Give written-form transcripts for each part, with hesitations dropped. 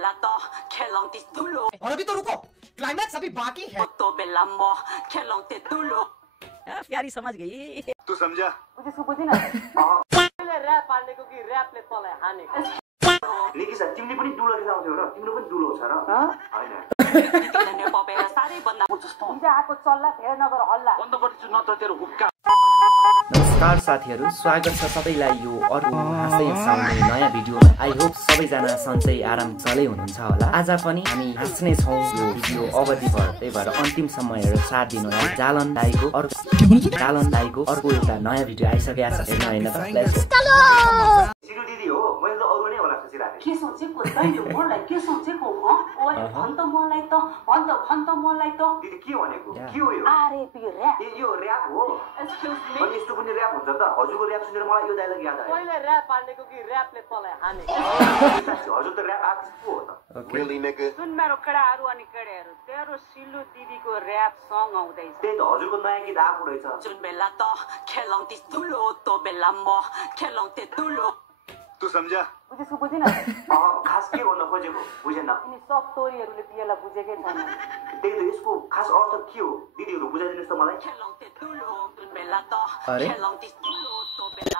बेला त खेलाउँथे दुलो अभी तो रुको क्लाइमैक्स अभी बाकी है तो बेला म खेलाउँथे दुलो प्यारी समझ गई तू समझा मुझे सुबह दिन पहिले र्याप हानेको कि र्यापले तलाई हानेको लेकिन सर तिमीले पनि दुलो खेलाउँथ्यौ र तिम्रो पनि दुलो छ र हैन किनभने पपेर साह्रै बन्दा जस्तो हिजो आएको चल्ला धेर नगर हल्ला बन्द गर्छु नत्र तेरो हुक्का नमस्कार साथीहरु स्वागत छ सबैलाई यो अर्को हाँस्दै हँसाउने नयाँ भिडियोमा आई होप सबैजना सन्चै आराम चलै हुनुहुन्छ होला आज पनि हामी हाँस्ने छौं यो भिडियो अवधिभर त्यही भएर अन्तिमसम्म हेरेर साथ दिनु होला जालन दाइको अर्को एउटा नयाँ भिडियो आइसकेको छ हेर्न हैन त लेट्स गो सिरु दिदी हो मैले त अरु नै होला सोचिराथे के सोचेको तैँले मलाई के सोचेको हो ओइ भन त मलाई त भन त मलाई त दिदी के भनेको के हो यो आरएपी र्याप ए यो र्याप हो एक्सक्युज मी अनि यस्तो पनि र्याप हुन्छ त हजुरको र्याप सुनेर मलाई यो डायलग याद आयो पहिले र्याप हानेको कि र्यापले तलाई हानेको हजुर त र्याप आर्टिस्ट पो हो त really nigga सुन मेरो केडाहरू अनि केडेहरू तेरो सिलु दिदीको र्याप सङ आउँदैछ त्यही त हजुरको नयाँ गीत आएको रहेछ जुन बेला त खेलाउँथे दुलो तो बेला म खेलाउँथे दुलो तू समझा मुझे सुबह दिन खास के भन्न खोजेको बुझेन यिनी सब तोरीहरूले पिएला बुझेकै छैन त्यही त यसको खास अर्थ के हो दिदीहरू बुझाइदिनुहोस् त मलाई खेलाउँथे दुलो जुन बेला त अरे? खेलाउँथे दुलो तो बेला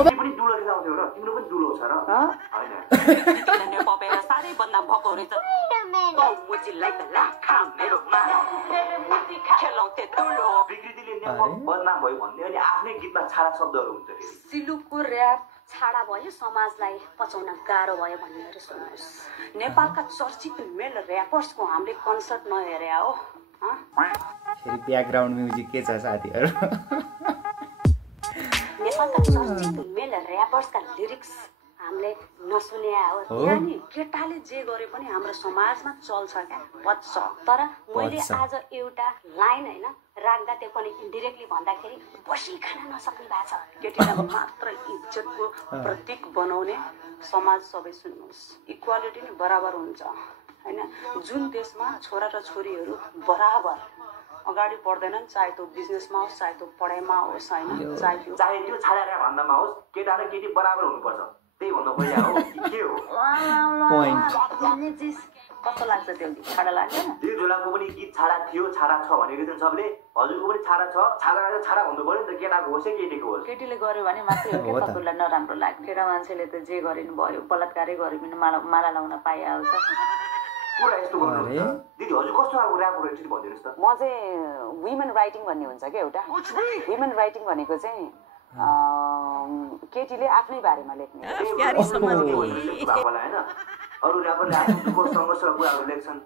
तिमी पनि दुलो खेलाउँथ्यौ र तिम्रो पनि दुलो छ र हैन किनभने पपेर साह्रै बन्दा भएको रहेछ मुजीलाई त लाखा मेरोमा खेलाउँथे दुलो विकृतिले नेपक बदनाम भयो भन्ने अनि आफ्नै गीतमा छाडा शब्दहरू हुन्छ फेरि सिलुको र्याप छाडा भयो समाजलाई पचाउन गाह्रो भयो भनेर सुन्नुहोस् नेपालका चर्चित मेल र्यापर्सको हामीले कन्सर्ट नहेरे हो फेरि ब्याकग्राउन्ड म्युजिक के छ साथीहरु नेपालका चर्चित मेल र्यापर्सका लिरिक्स हामीले नसुने हो यानी केटाले जे गरे पनि हाम्रो समाजमा चल्छ क्या बच्छ तर मैले आज एउटा लाइन हैन राख्दा त्यो पनि इन्डाइरेक्टली भन्दाखेरि बसी खान नसक्ने भएको छ केटीलाई मात्र इज्जतको प्रतीक बनाउने समाज सबै सुन्नुहोस् इक्वालिटी नि बराबर हुन्छ हैन जुन देशमा छोरा र छोरीहरू बराबर अगाडि बढ्दैनन् चाहे त्यो बिजनेसमा होस् चाहे त्यो पढाइमा होस् हैन चाहे त्यो छाडा र्याप भन्दामा होस् केटा र केटी बराबर हुनुपर्छ त्यही भन्न खोजेको हो के हो कस्तो लाग्छ त्यो गीत छाडा लाग्दैन त्यो झोलाको पनि गीत छाडा थियो छाडा छ भनेको थियन् सबले हजुरको पनि छाडा छ छाडा छाडा भन्नु पर्यो नि त केटाको होस् केटीको होस् केटीले गर्यो भने मात्रै हो के तपाईँलाई नराम्रो लाग्छ केटा मान्छेले त जे गरे नि भयो बलात्कारै गरे पनि माला लाउन पाइहाल्छ पुरा यस्तो गर्नुहुन्छ दिदी हजुर कस्तो खालको र्याप हो एकचोटि भनिदिनुहोस् त म चाहिँ वुमेन राइटिङ भन्ने हुन्छ क्या एउटा वुमेन राइटिङ भनेको चाहिँ केटीले आफ्नै बारेमा लेख्ने प्यारी समझ गई हैन अरु र्यापरले आफ्नो दुःख सङ्घर्षको कुराहरू लेख्छन्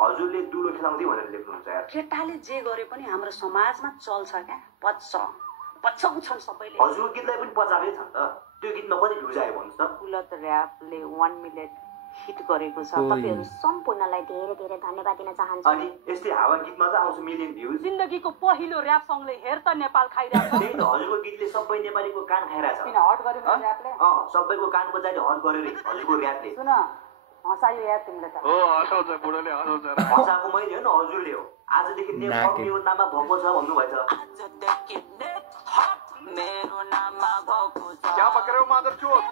हजुरले दुलो खेलाउँदै भनेर लेख्नुहुन्छ यार केटाले जे गरे पनि हाम्रो समाजमा चल्छ क्या पचाउँछन् सबैले हजुरको गीतलाई पनि पचाएकै छ नि त त्यो गीतमा कति भ्युज आयो भन्नुहोस् त कुलत र्यापले 1 मिलियन हिट गरेको छ तपाईहरु सम्पूर्णलाई धेरै धेरै धन्यवाद दिन चाहन्छु अनि यस्तै हावा गीतमा त आउँछ मिलियन भ्युज जिन्दगीको पहिलो र्याप सङले हेर त नेपाल खाइरहेको त्यही त हजुरको गीतले सबै नेपालीको कान खाइरहेछ किन हट गर्यो मेरो र्यापले सबैको कानको जाली हट गर्यो रे हजुरको र्यापले सुन हँसायो यार तिमीले त हो हँसाउँछ बुढोले हँसाउँछ हँसाएको मैले हो न हजुरले हो आजदेखि नेपाल मेरो नाममा भएको छ भन्नुभएछ मेरो नाममा भएको छ क्या पक्रेौ मादर चोर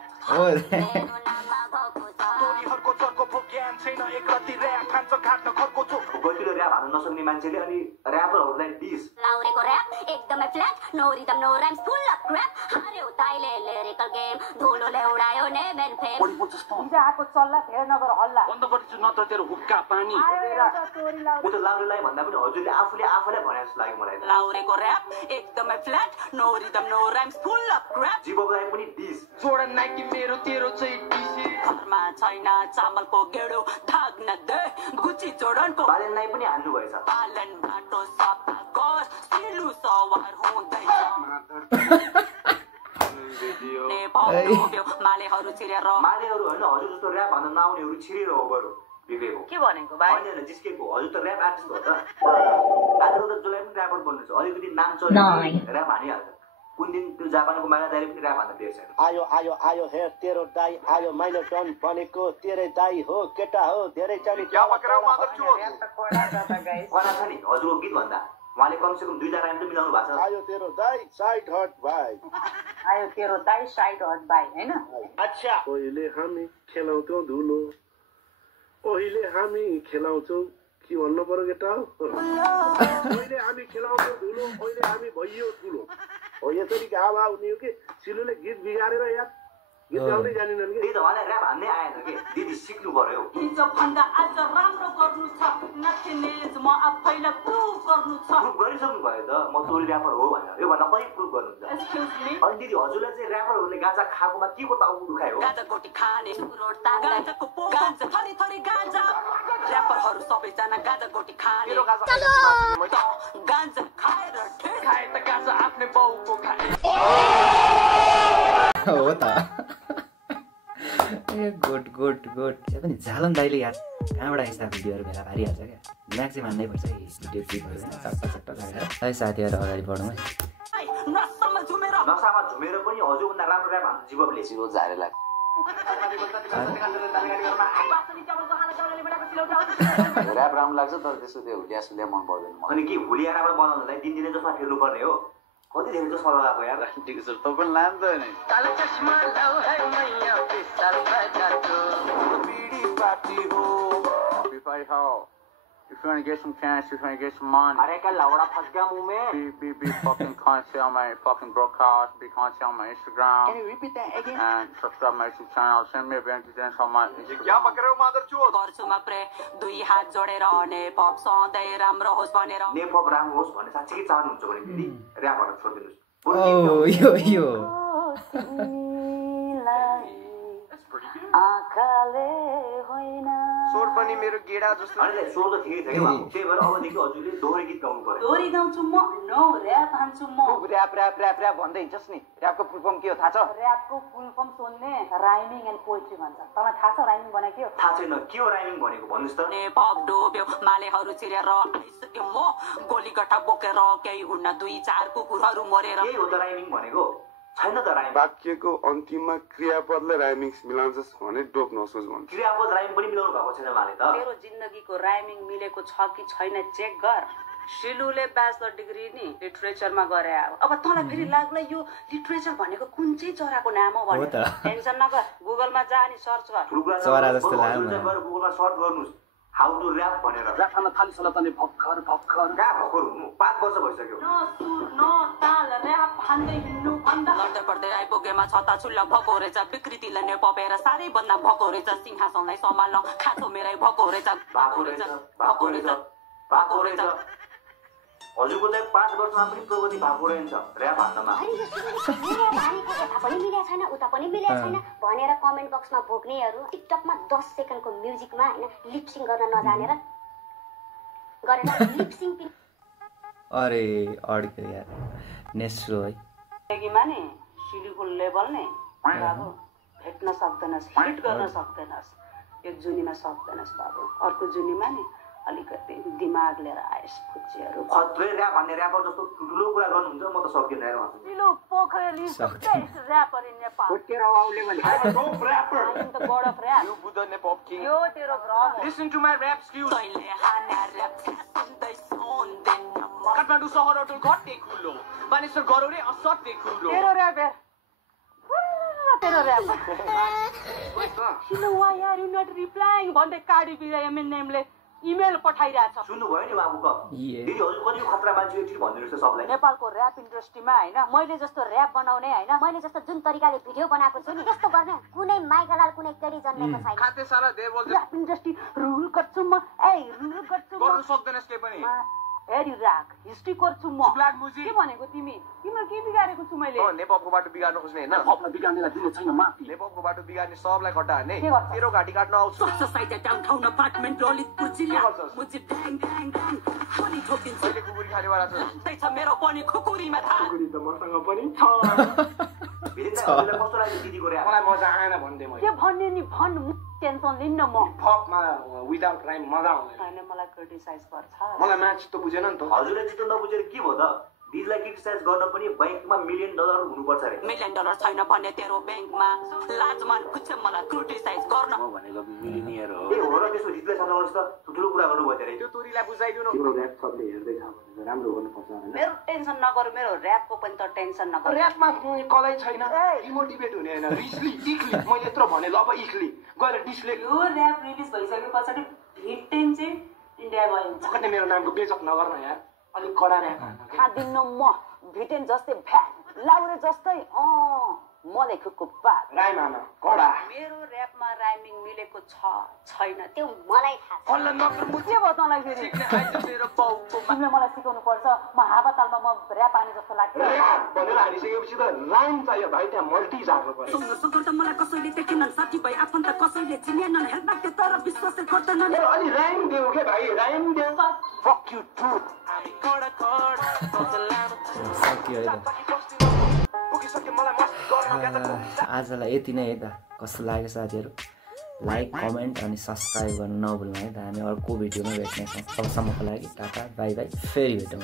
टोलीहरुको चर्को ज्ञान छैन एक रति र्याप खान्छ खाट्न खर्को चोक गतिलो र्याप हान्न नसक्ने मान्छेले अनि र्यापरहरूलाई डिस लाउरेको र्याप एकदमै flat no rhythm no rhymes full of crap हार्यो ताइले लिरिकल गेम धुलोले उडायो नेम एन्ड फेम बढी बोल्छस् त हिजो आएको चल्ला धेर नगर हल्ला बन्द गर्छु नत्र तेरो हुक्का पानी म त लाउरेलाई भन्दा पनि हजुरले आफूलाई भने जस्तो लाग्यो मलाई लाउरेको र्याप एकदमै flat no rhythm no rhymes full of crap जीवलाई पनि डिस जोडन नाइकी मेरो तेरो चाहिँ डिसी घरमा छैन चामलको गेडो धाग्न दे गुची जोडनको बालनलाई पनि हान्नु भएछ पालन बाटो सफा गर सिलु सवार हुँदैछ मालेहरू छिरेर मालेहरू होइन हजुर जस्तो र्याप भन्न नआउनेहरू छिरेर हो बरु बिग्रेको के भनेको भाइ होइन जिस्केको हजुर त र्याप आर्टिस्ट हो त आजकल त जसलाई पनि र्यापर बन्नु छ अलिकति नाम चल्यो र्याप हानिहाल्छ कुन दिन त्यो जापानको मागादारी पनि र्याप हान्न दिएको छैन आयो हेर तेरो दाई आयो माइलो टन भनेको तेरै दाई हो केटा हो धेरै चाहिने कला छ नि हजुरको गीत भन्दा उहाँले कमसेकम 2 राइम त मिलाउनु भएको छ। आयो तेरो दाई साइड हट भाइ आयो तेरो दाई साइड हट भाइ हैन। अच्छा पहिले हामी खेलाउँथ्यौं धुलो अहिले हामी खेलाउँछौं के भन्नु पर्यो केटा पहिले हामी खेलाउँथ्यौं धुलो अहिले हामी भइयो ठुलो हो यसरी गावा हुने हो कि सिलुले गीत बिगारेर यार गीत गाउनै जानिनन् के त्यही त उहाँलाई ऱ्याप हान्नै आएन के दिदी सिक्नु पर्यो। हिजो भन्दा आज राम्रो गर्नु छ नथिनेज म आफैलाई प्रुभ गर्नु छ। प्रुभ गरिसक्नु भयो त म चोरी ऱ्यापर हो भनेर यो भन्दा कहिले प्रुभ गर्नुहुन्छ? एक्सक्युज मी अनि दिदी हजुरलाई चाहिँ ऱ्यापरहरूले गाँजा खाएकोमा के को ताउ दुखायो? गाँजा गोटी खाने रोड गाँजाको पोको गाँजा थरी थरी गाँजा ऱ्यापरहरू सबैजना गाँजा गोटी खाने गाँजा खाएर खाए त गाँजा आफ्नै बाउको खाने हो त ए गुड गुड गुड त्यो पनि झालन दाइले यार कहाँबाट यस्ता भिडियोहरू भेला पारिहाल्छ क्या म्याक्सिमम हान्नै पर्छ भिडियो क्लिपहरू चट्टा चट्टा लगाएर है साथीहरू अगाडि बढौँ है। नसामा झुमेर पनि हजुरभन्दा राम्रो ऱ्याप हान्छ जीवले जीव झारे लाग्छ ऱ्याप राम्रो लाग्छ तर त्यसो त्यो हुलिया मन पर्दैन अनि के हुलिया राम्रो बनाउनलाई दिनदिनै जसमा फेर्नु पर्ने हो कति धेरै जस्तो सल्लाह गएको यार ठिक छ त पनि लाम त नि कालो चश्मा लाऊ है मैया विशाल बजाको बीड़ी पार्टी हो If you want to get some cash, if you want to get some money. अरे क्या लवड़ा फंस गया मुंह में Be fucking content on my fucking broadcast. Be content on my Instagram. Can you repeat that again? And subscribe my YouTube channel. Send me a bank details on my Instagram. क्या पक रहे हो मादरचोद? गर्छु मात्रै दुई हात जोडेर नेपप सधैँ राम्रो होस् भनेर नेपप राम्रो होस् भन्ने साँच्चै के चाहनुहुन्छ भने दिदी ऱ्यापहरू छोडिदिनुहोस्। ओ यो आँखाले होइन स्वर पनि मेरो गेडा जस्तो अनि स्वर त ठिकै छ के त्यही भएर अबदेखि हजुरले दोहोरी गीत गाउनु पर्यो। दोहोरी गाउँछु म नो ऱ्याप हान्छु म ऱ्याप भन्दै हिँड्छस् नि ऱ्यापको फुल फर्म के हो थाहा छ? ऱ्यापको फुल फर्म सोध्ने राइमिङ एन्ड पोएट्री भन्छ। तँलाई थाहा छ राइमिङ भनेको के हो? थाहा छैन के हो राइमिङ भनेको भन्नुहोस् त। नेपप डुब्यो मालेहरू चिरेर आइसक्यो म गोली गट्टा बोकेर केही हुन्न दुई चार कुकुरहरू मरेर यही हो त राइमिङ भनेको छैन त राइम। वाक्यको अन्तिममा क्रियापदले राइमिङ्स मिलाउँछस् भने डोप नसोच भन्छ। क्रियापद राइम पनि मिलाउनु भएको छैन उहाँले त। मेरो जिन्दगीको राइमिङ मिलेको छ कि छैन चेक गर। शिलुले ब्याचलर डिग्री नि लिटरेचरमा गरे अब तँलाई फेरि लाग्ला यो लिटरेचर भनेको कुन चाहिँ चराको नाम हो भने टेन्सन नगर गुगलमा जा अनि सर्च गर। चरा जस्तो लाग्यो गुगलमा सर्च गर्नुहोस् हाउ टु ऱ्याप भनेर। ऱ्याप खान थालिसला तले भक्खर कहाँ भक्खर हुनु 5 वर्ष भइसक्यो। न सुर न ताल ऱ्याप हान्दै हिँड्नु भन्दा लड्दै पड्दै आइपुगेमा छता छुल्ला भएको रहेछ विकृतिलाई नेपपेर साह्रै बन्दा भएको रहेछ सिंहासनलाई सम्हाल्न खाँचो मेरै भएको रहेछ भएको रहेछ हजुरको चाहिँ 5 वर्षमा पनि प्रगति भएको रहेछ ऱ्याप हान्नमा। यता पनि मिलेको छैन उता पनि मिलेको छैन भनेर कमेन्ट बक्समा भोग्नेहरू टिकटकमा 10 सेकेन्डको म्युजिकमा हैन लिपसिङ गर्न नजानेर गरेर लिपसिङ अरे अड्क्यो यार नेस्रो है जिन्दगीमा नि सिलीको लेभल नै बाबु भेट्न सक्दैनस् हिट गर्न सक्दैनस् एक जुनीमा सक्दैनस् बाबु अर्को जुनीमा नि अलिकति दिमाग लिएर आएस फुच्चीहरू खत्रै ऱ्याप भन्ने ऱ्यापर जस्तो ठुलो कुरा गर्नुहुन्छ म त सकिँदैन यार उहाँसँग। सिलु पोखरेली ऱ्यापर इन नेपाल तेरो आउले भने top rapper I am the god of rap you Buddha नेपप किङ यो तेरो भ्रम हो। Listen to my rap skills तैले हाना ऱ्याप सुन्दै सुन्दैन काठमाडौँ सहर अटोल घट्टे खुलो बानेश्वर गरौरे असत्य खुलो तेरो ऱ्याप यार तेरो rap Silu why are you not replying भन्दै कार्डी बी एमएनएमले इमेल पठाइरहेछ। सुन्नुभयो नि बाबुको दिदी हजुर कति खतरा मान्छे एकचोटि भनिदिनुहोस् त सबलाई। नेपालको ऱ्याप इन्डस्ट्रीमा हैन मैले जस्तो ऱ्याप बनाउने हैन मैले जस्तो जुन तरिकाले भिडियो बनाएको छु नि त्यस्तो गर्ने कुनै माइकलाल कुनै केडी जन्मेको छैन। खाते साला दे बोल ऱ्याप इन्डस्ट्री रुल गर्छु म रुल गर्छु म गर्नु सक्दैनस् के पनि हेरी राख हिस्ट्री गर्छु म ब्ल्याक म्युजिक के भनेको तिमी तिम्रो के बिगारेको छु मैले? नेपपको बाटो बिगार्न खोज्ने हैन नेपपलाई बिगार्नेलाई दिनु छैन माफी नेपपको बाटो बिगार्ने सबलाई खड्डा हान्ने तेरो घाटी काट्न आउँछ सोसाइटी डाउनटाउन अपार्टमेन्ट ललितपुर जिल्ला मुझे ड्याङ ड्याङ ड्याङ पनि ठोकिन्छ अहिले कुकुरी खानेवाला छ त्यही छ मेरो पनि खुकुरीमा थाहा कुकुरी त मसँग पनि छ हजुरलाई कस्तो लाग्यो दिदीको ऱ्याप? मलाई मजा आएन भन्दै मैले के भन्ने नि भन् टेन्सन लिन्न म फकमा विदाउट राइम मजा आउँदैन हैन मलाई क्रिटिसाइज गर्छ मलाई म्याच त बुझेन नि त हजुरले चित्त नबुझेर के भयो त? दिदीलाई क्रिटिसाइज गर्न पनि बैंकमा $1 मिलियन हुनुपर्छ रे। $1 मिलियन छैन भने तेरो बैंकमा लाजमान खुच्छ मलाई क्रिटिसाइज गर्न। म भनेको मिलिनियर हो। ए हो र त्यसो दिदीलाई सम्झाउनुस् त ठुलो कुरा गर्नु भयो रे। त्यो तोरीलाई बुझाइदिनु। तिम्रो ऱ्याप सबले हेर्दै छ भने राम्रो गर्नुपर्छ हैन। मेरो टेन्सन नगर, मेरो ऱ्यापको पनि त टेन्सन नगर। ऱ्यापमा कलै छैन, डिमोटिभेट हुने हैन, रिसली इक्ली मैले यत्रो भने ल अब इक्ली गएर डिस्प्ले। यो ऱ्याप रिलिज भइसकेपछि भिटेन चाहिँ इन्डिया गयो। कतै मेरो नामको बेइज्जत नगर्न यार, अलि कडा ऱ्याप खादिन्न म भिटेन जस्तै भ्याट लाउरे जस्तै म लेखेको बात राइम आमा कडा। मेरो ऱ्यापमा राइमिङ मिलेको छैन त्यो मलाई थाहा छ। हल्ला नगर के भयो तँलाई फेरि? मेरो बाउको तिमीले मलाई सिकाउनु पर्छ। म हावातालमा म ऱ्याप आने जस्तो लाग्छ। ऱ्याप भनेर हालिसकेपछि त राइम चाहियो भाइ, त्यहाँ मल्टी झार्नु पर्यो। सङ्घर्ष गर्दा मलाई कसैले देखेनन्, साथीभाइ आफन्त कसैले चिनेनन्, हेल्प माग्थे तर विश्वासै गर्दैनन्। अलि राइम देऊ के भाइ, राइम देऊ। Fuck you truth. सक्यो है त। आजलाई यति नै है त। कस्तो लाग्यो साथीहरू? लाइक कमेन्ट अनि सब्सक्राइब गर्न नभुल्नु है त। हामी अर्को भिडियोमा भेट्नेछौँ। तबसम्मको लागि टाटा बाई बाई, फेरि भेटौँ।